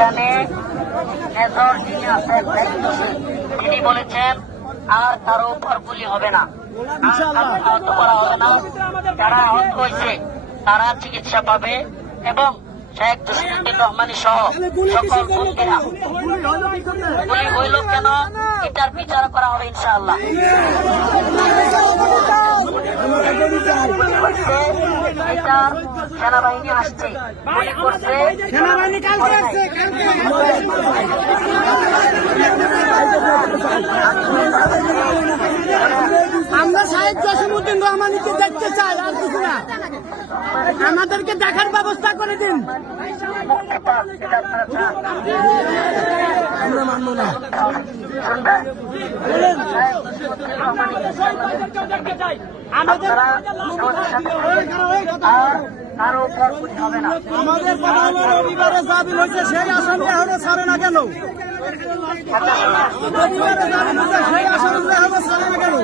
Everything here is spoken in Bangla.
এখানে মেজর যিনি আছেন দায়িত্বশীল, তিনি বলেছেন আর কারো উপর গুলি হবে না, আহত করা হবে না। যারা আহত হয়েছে তারা চিকিৎসা পাবে এবং শেখ জসিমউদ্দিন রহমানী সহ সকল বন্দীরা গুলি হইল কেন এটার বিচার করা হবে ইনশাআল্লাহ। এটা সেনাবাহিনী আসছে, গুলি করছে সেনাবাহিনী। আমরা শেখ জসিমউদ্দিন রহমানীকে দেখতে চাই, আর কিছু না। আমাদেরকে দেখার ব্যবস্থা করে দিন। আমরা মানব না। আমাদের রবিবারে জামিন হয়েছে, সেই আসামি এখনো ছাড়ে না কেন? রবিবারে জামিন হয়েছে, সেই আসামি এখনো ছাড়ে না কেন?